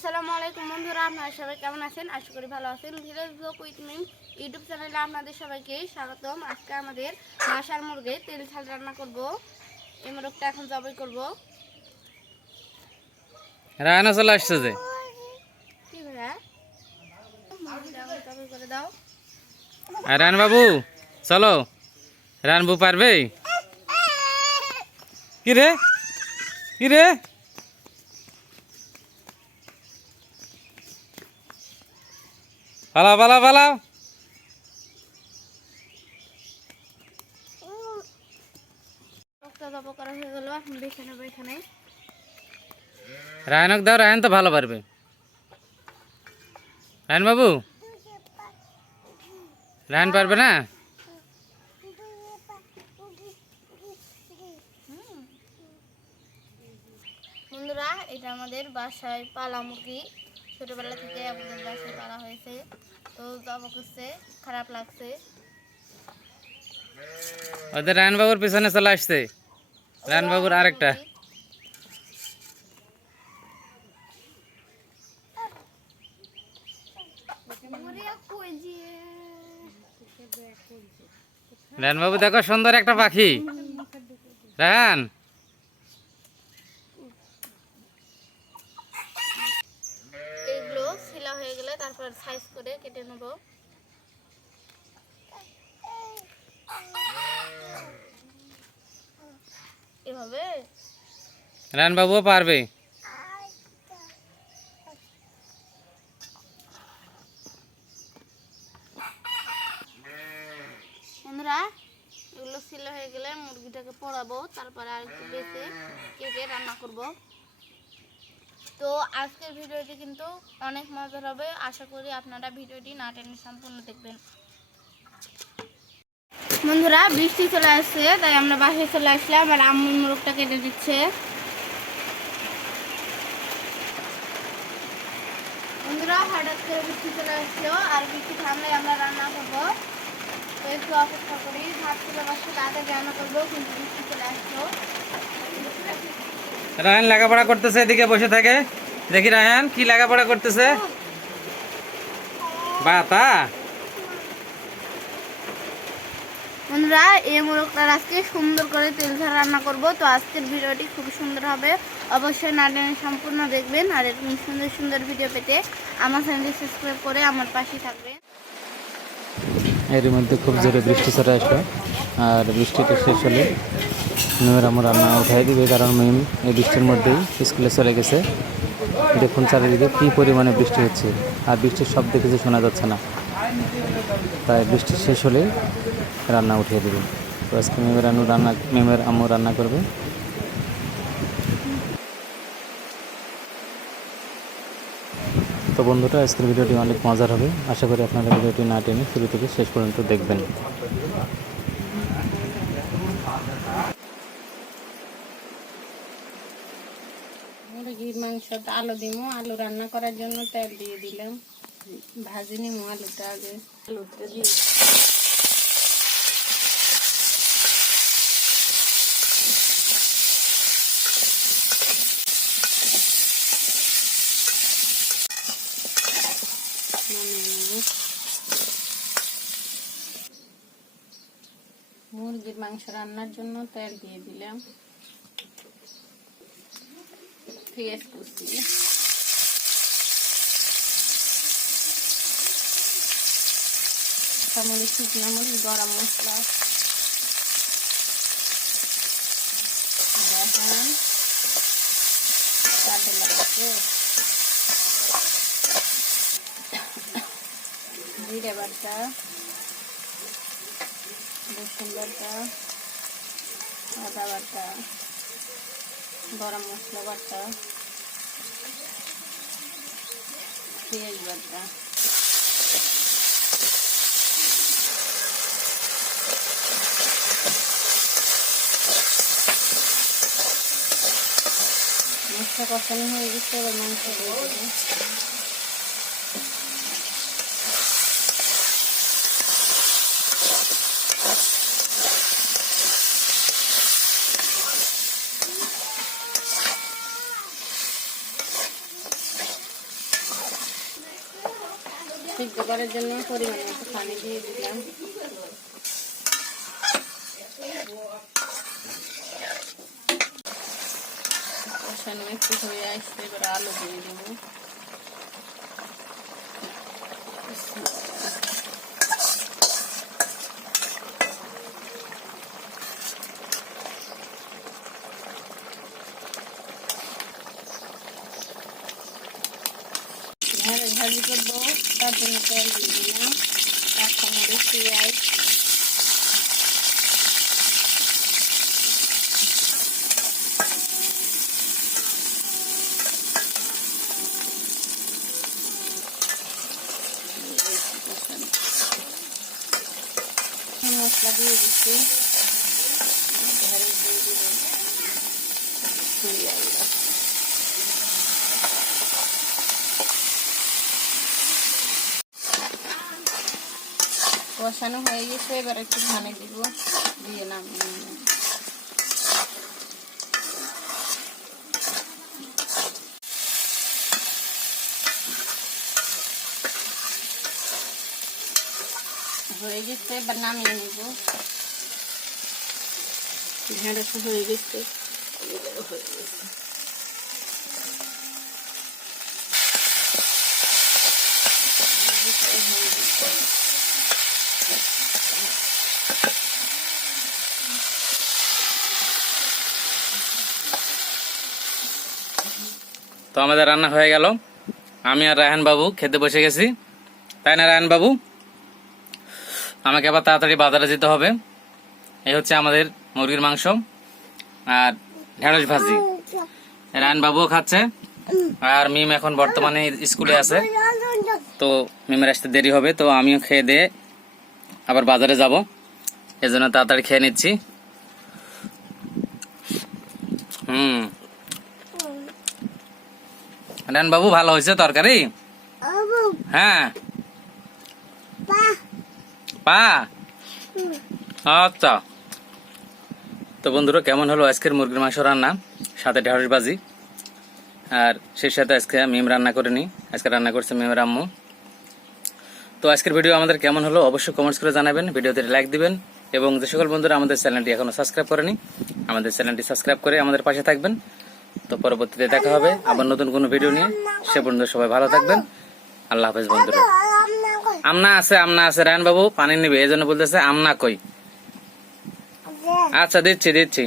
আসসালামু আলাইকুম বন্ধুরা, আপনারা সবাই কেমন আছেন? আশা করি ভালো আছেন। Village blog with me YouTube চ্যানেলে আপনাদের সবাইকে স্বাগতম। আজকে আমাদের হাঁস মুরগে তেল ঝাল রান্না করব। এই মোরগটা এখন জবাই করব। রায়না চলে আসছে যে কি ভাইয়া মুরগিটা এখন জবাই করে দাও। রায়ন বাবু চলো, রানবু পারবে? কি রে কি রে পালাও পালাও পালাও। মোরগটা জবাই করা হয়ে গেল, এখন দেখে নেবো এখানে। রায়নক দাও, রায়ন তো ভালো পারবে। রায়ন বাবু, রায়ন পারবে না? বন্ধুরা, এটা আমাদের বাসায় পালা মুরগি। ছোটবেলা থেকে আমাদের বাসায় পালা হয়েছে, তো জবাই করছে, খারাপ লাগছে। ওদের রায়ন বাবুর পিছনে চলে আসছে। রায়ন বাবুর আরেকটা। রায়ন বাবু দেখো, সুন্দর একটা পাখি। রায়ন, এগুলো ছিলা হয়ে গেলে তারপর সাইজ করে কেটে নেব। এভাবে রায়ন বাবুও পারবে। বন্ধুরা, এগুলো ছিলা হয়ে গেলে মুরগিটাকে পোড়াবো, তারপরে আর একটু বেছে কেটে রান্না করব। তো আজকের ভিডিওটি কিন্তু অনেক মজার হবে। আশা করি আপনারা ভিডিওটি না টেনে সম্পূর্ণ দেখবেন। বন্ধুরা, বৃষ্টি চলে আসছে, তাই আমরা বাসায় চলে আসলাম। আর আম্মু মোরগটা কেটে দিচ্ছে। বন্ধুরা, হঠাৎ করে বৃষ্টি চলে আসলো, আর বৃষ্টি থামলে আমরা রান্না করবো। তো একটু অপেক্ষা করি। ভাবছিলাম আজকে তাড়াতাড়ি রান্না করবো, কিন্তু বৃষ্টি চলে আসলো। রায়ন লেখাপড়া করতেছে, এদিকে বসে থাকে। দেখি রায়ন কি লেখাপড়া করতেছে। বাতা বন্ধুরা, এই মোরগটার আজকে সুন্দর করে তেল ঝাল রান্না করব। তো আজকের ভিডিওটি খুব সুন্দর হবে, অবশ্যই না টেনে সম্পূর্ণ দেখবেন। আর এরকম সুন্দর সুন্দর ভিডিও পেতে আমার চ্যানেলটি সাবস্ক্রাইব করে আমার পাশেই থাকবেন। এর মধ্যে খুব জোরে বৃষ্টি চলে আসলো, আর বৃষ্টিটা শেষ হলে মেয়ের আমার রান্না উঠাই দিবে, কারণ মেম এই বৃষ্টির মধ্যেই স্কুলে চলে গেছে। দেখুন চারিদিকে কী পরিমাণে বৃষ্টি হচ্ছে, আর বৃষ্টির শব্দ কিছু শোনা যাচ্ছে না। তাই বৃষ্টি শেষ হলে রান্না উঠিয়ে দেবে। তো আজকে মেমের আম্মু রান্না করবে। তো বন্ধুরা, আজকের ভিডিওটি অনেক মজার হবে। আশা করি আপনারা ভিডিওটি না টেনে শুরু থেকে শেষ পর্যন্ত দেখবেন। মুরগির মাংস আলু দিব, আলু রান্না করার জন্য তেল দিয়ে দিলাম। ভাজি নিব আলুটা আগে, আলুটা দিয়ে মুরগির মাংস রান্নার জন্য তেল দিয়ে দিলাম। পেঁয়াজ কুচি, কাঁচামরিচ, শুকনো মরিচ, গরম মশলা, দেখেন কাঁদে লাগাচ্ছে, জিরে বাটা, রসুন বাটা, আদা বাটা, গরম মশলা বাটা, পেঁয়াজ বাটা। মশলা কষানো হয়ে গেছে, এবার মাংস দিয়ে দেবো। সিদ্ধ করার জন্য পরিমাণে একটু পানি দিয়ে দিলাম। কষানো একটু হয়ে আসছে, এবার আলু দিয়ে দেবো। ভাজি করবো, তার জন্য তেল দিয়ে দিলাম, কাঁচামরিচ, পেঁয়াজ, মশলা দিয়ে দিচ্ছি, দিয়ে দিব কষানো হয়ে গেছে, এবার একটু ধানে দিব, দিয়ে নামিয়ে নিলাম। হয়ে গেছে, এবার নামিয়ে নিব। ঢেঁড়স হয়ে গেছে, হয়ে গেছে। তো আমাদের রান্না হয়ে গেল, আমি আর রায়হান বাবু খেতে বসে গেছি, তাই না রায়হান বাবু? আমাকে আবার তাড়াতাড়ি বাজারে যেতে হবে। এই হচ্ছে আমাদের মুরগির মাংস আর ঢেঁড়স ভাজি। রায়হান বাবুও খাচ্ছে, আর মিম এখন বর্তমানে স্কুলে আছে, তো মিমের আসতে দেরি হবে, তো আমিও খেয়ে দিয়ে আবার বাজারে যাব, এজন্য তাড়াতাড়ি খেয়ে নিচ্ছি। রায়হান বাবু, ভালো হয়েছে তরকারি? হ্যাঁ, পা আচ্ছা। তো বন্ধুরা, কেমন হলো আজকের মুরগির মাংস রান্না, সাথে ঢেঁড়স ভাজি, আর সেই সাথে আজকে মিম রান্না করিনি, আজকে রান্না করছে মিমের আম্মু। তো আজকের ভিডিও আমাদের কেমন হলো অবশ্যই কমেন্টস করে জানাবেন, ভিডিওতে লাইক দিবেন, এবং যে সকল বন্ধুরা আমাদের চ্যানেলটি এখনো সাবস্ক্রাইব করেনি, আমাদের চ্যানেলটি সাবস্ক্রাইব করে আমাদের পাশে থাকবেন। তো পরবর্তীতে দেখা হবে আবার নতুন কোনো ভিডিও নিয়ে। সে পর্যন্ত সবাই ভালো থাকবেন, আল্লাহ হাফেজ বন্ধুরা। আমনা আছে, আমনা আছে, রায়হান বাবু পানি নিবে এই জন্য বলতেছে আমনা কই। আচ্ছা, দিচ্ছি দিচ্ছি।